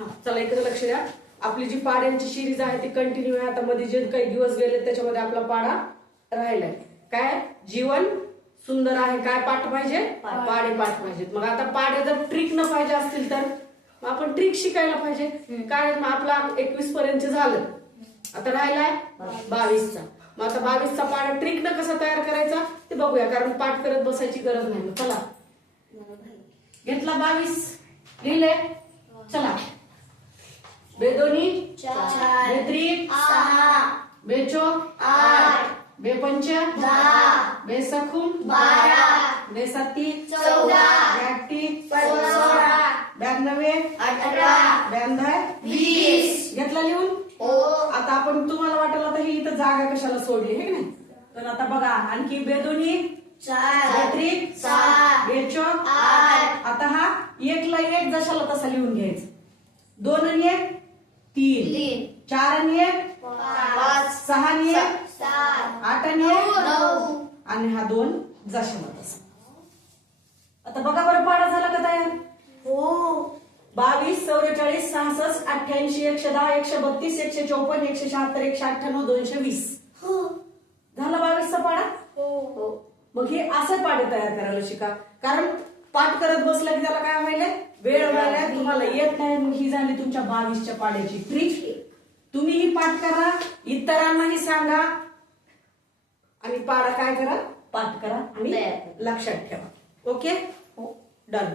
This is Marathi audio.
हा चला इकडे लक्ष द्या. आपली जी पाड्यांची सिरीज आहे ती कंटिन्यू आहे. आता मध्ये जे काही दिवस गेले त्याच्यामध्ये आपला पाडा राहिलाय. काय जीवन सुंदर आहे. काय पाठ पाहिजे? पाडे पाठ पाहिजेत. मग आता पाडे जर ट्रिक न पाहिजे असतील तर मग आपण ट्रिक शिकायला पाहिजे. काय मग आपला 21 पर्यंत झालं. आता राहिलाय 22चा. मग आता 22चा पाडा ट्रिक न कसा तयार करायचा ते बघूया. कारण पाठ करत बसायची गरज नाही. चला घेतला 22 लिहिले. चला बेदोनी 4 बेत्रिक 6 बेचोक 8 बेपंच 10 बेसखून 12 बेसाती 14 बॅगटी 16 बॅगनवे 18 बॅंधाय 20 घेतला लिहून. आता आपण तुम्हाला वाटेल आता ही इथं जागा कशाला सोडली हे नाही. तर आता बघा आणखी बेदोनी 4 बेत्रिक 6 बेचोक 8. आता हा 1 ला 1 जशाला तसा लिहून घ्यायचा. 2 आणि 1 3 4 आणि 1 5 6 आणि 1 7 8 आणि 1 9 आणि हा 2 जशाला तसा. आता बघा बरं पाडा झाला का तयार? हो. 22 44 66 88 110 132 154 176 198 220 झाला 22चा पाडा. हो. मग हे असं पाडे तयार करायला शिका. कारण पाठ करत बसलं की त्याला काय व्हायला वेळ व्हायला तुम्हाला येत नाही. मग ही झाली तुमच्या 22च्या पाड्याची ट्रिक. तुम्हीही पाठ करा, इतरांनाही सांगा आणि पाडा काय करा पाठ करा आणि लक्षात ठेवा. Okay done.